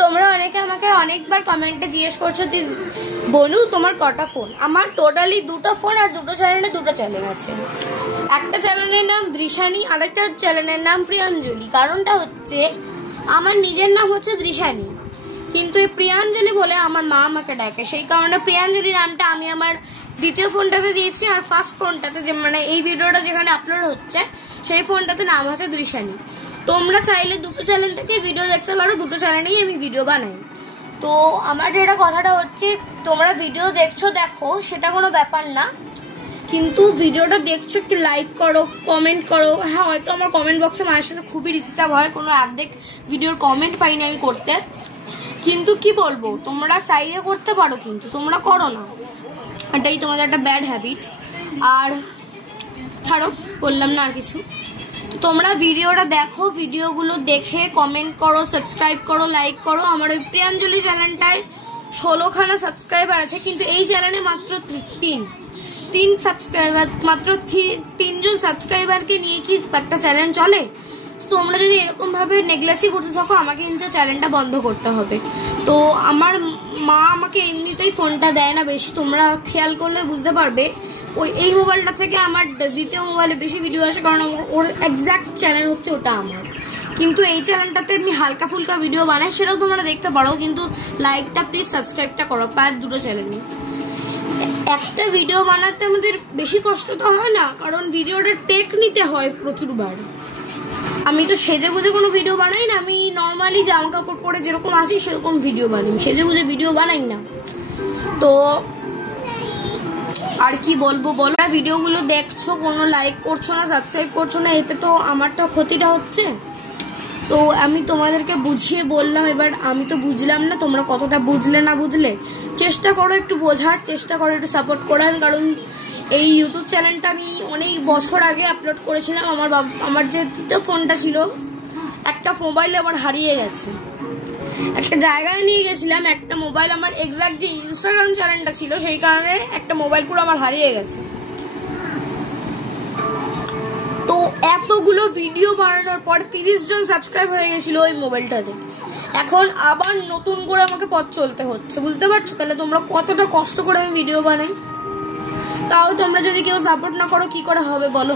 তোমরা অনেকে আমাকে অনেকবার কমেন্টে জিজ্ঞেস করছো যে বনু তোমার কটা ফোন। আমার টোটালি দুটো ফোন আর দুটো চ্যানেলে দুটো চ্যানেল আছে। একটা চ্যানেলের নাম দৃশানি আর একটা চ্যানেলের নাম প্রিয়াঞ্জলি। কারণটা হচ্ছে আমার নিজের নাম হচ্ছে দৃশানি, কিন্তু এই প্রিয়াঞ্জলি বলে আমার মা আমাকে ডাকে, সেই কারণে প্রিয়াঞ্জলি নামটা আমি আমার দ্বিতীয় ফোনটাতে দিয়েছি। আর ফার্স্ট ফোনটাতে যে মানে এই ভিডিওটা যেখানে আপলোড হচ্ছে সেই ফোনটাতে নাম হচ্ছে দৃশানি। তোমরা চাইলে দুটো চ্যানেল থেকে ভিডিও দেখতে পারো, দুটো চ্যানেলেই আমি ভিডিও বানাই। তো আমার যেটা কথাটা হচ্ছে তোমরা ভিডিও দেখছো দেখো, সেটা কোনো ব্যাপার না, কিন্তু ভিডিওটা দেখছো একটু লাইক করো, কমেন্ট করো। হ্যাঁ, হয়তো আমার কমেন্ট বক্সে মায়ের সাথে খুবই ডিস্টার্ব হয়, কোনো অর্ধেক ভিডিওর কমেন্ট পাইনি আমি করতে, কিন্তু কি বলবো তোমরা চাইলে করতে পারো কিন্তু তোমরা করো না, এটাই তোমাদের একটা ব্যাড হ্যাবিট। আর ছাড়ো, বললাম না আর কিছু। তোমরা ভিডিওটা দেখো, ভিডিওগুলো দেখে কমেন্ট করো, সাবস্ক্রাইব করো, লাইক করো। আমার ওই প্রিয়াঞ্জলি চ্যানেলটায় 16খানা সাবস্ক্রাইবার আছে, কিন্তু এই চ্যানেলে মাত্র তিন সাবস্ক্রাইবার, মাত্র 3জন সাবস্ক্রাইবারকে নিয়ে কি একটা চ্যানেল চলে? তোমরা যদি এরকম ভাবে নেগলেসি করতে থাকো আমাকে কিন্তু চ্যানেলটা বন্ধ করতে হবে। তো আমার মা আমাকে এমনিতেই ফোনটা দেয় না বেশি, তোমরা খেয়াল করলে বুঝতে পারবে। এই মোবাইলটা থেকে আমার দ্বিতীয় মোবাইলে বেশি ভিডিও আসে, কারণ ওর এক্সাক্ট চ্যানেল হচ্ছে ওটা আমার। কিন্তু এই চ্যানেলটাতে আমি হালকা ফুলকা ভিডিও বানাই, সেটাও তোমরা দেখতে পারো, কিন্তু লাইকটা প্লিজ সাবস্ক্রাইবটা করো। প্রায় দুটো চ্যানেলে একটা ভিডিও বানাতে আমাদের বেশি কষ্ট তো হয় না, কারণ ভিডিওটা টেক নিতে হয় প্রচুরবার। আমি তো সেজে গুজে কোনো ভিডিও বানাই না, আমি নর্মালি জামা কাপড় পরে যেরকম আছি সেরকম ভিডিও বানাই, সেজে গুজে ভিডিও বানাই না। তো আর কি বলবো বলো, ভিডিওগুলো দেখছো কোনো লাইক করছো না, সাবস্ক্রাইব করছো না, এতে তো আমারটা ক্ষতিটা হচ্ছে। তো আমি তোমাদেরকে বুঝিয়ে বললাম, এবার আমি তো বুঝলাম না তোমরা কতটা বুঝলে না বুঝলে। চেষ্টা করো একটু বোঝার, চেষ্টা করো একটু সাপোর্ট করার, কারণ এই ইউটিউব চ্যানেলটা আমি অনেক বছর আগে আপলোড করেছিলাম। আমার যে দ্বিতীয় ফোনটা ছিল, একটা মোবাইল আমার হারিয়ে গেছে, একটা জায়গায় নিয়ে গেছিলাম, একটা মোবাইল আমার এক্সাক্ট যে ইনস্টাগ্রাম চ্যানেলটা ছিল সেই কারণে একটা মোবাইল পুরো আমার হারিয়ে গেছে। তো এতগুলো ভিডিও বানানোর পর 30জন সাবস্ক্রাইব হয়ে গেছিল ওই মোবাইলটাতে, এখন আবার নতুন করে আমাকে পথ চলতে হচ্ছে, বুঝতে পারছো? তাহলে তোমরা কতটা কষ্ট করে আমি ভিডিও বানাই। তাও তোমরা যদি কেউ সাপোর্ট না করো কি করে হবে বলো?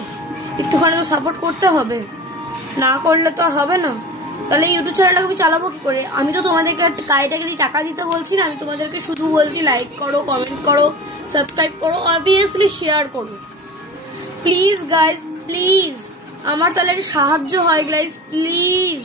একটুখানি তো সাপোর্ট করতে হবে, না করলে তো আর হবে না। তাহলে ইউটিউব চ্যানেলটাকে আমি চালাবো কি করে? আমি তো তোমাদেরকে কাইটাকে টাকা দিতে বলছি না, আমি তোমাদেরকে শুধু বলছি লাইক করো, কমেন্ট করো, সাবস্ক্রাইব করো, অবভিয়াসলি শেয়ার করো। প্লিজ গাইজ, প্লিজ আমার তাহলে সাহায্য হয় গাইজ, প্লিজ।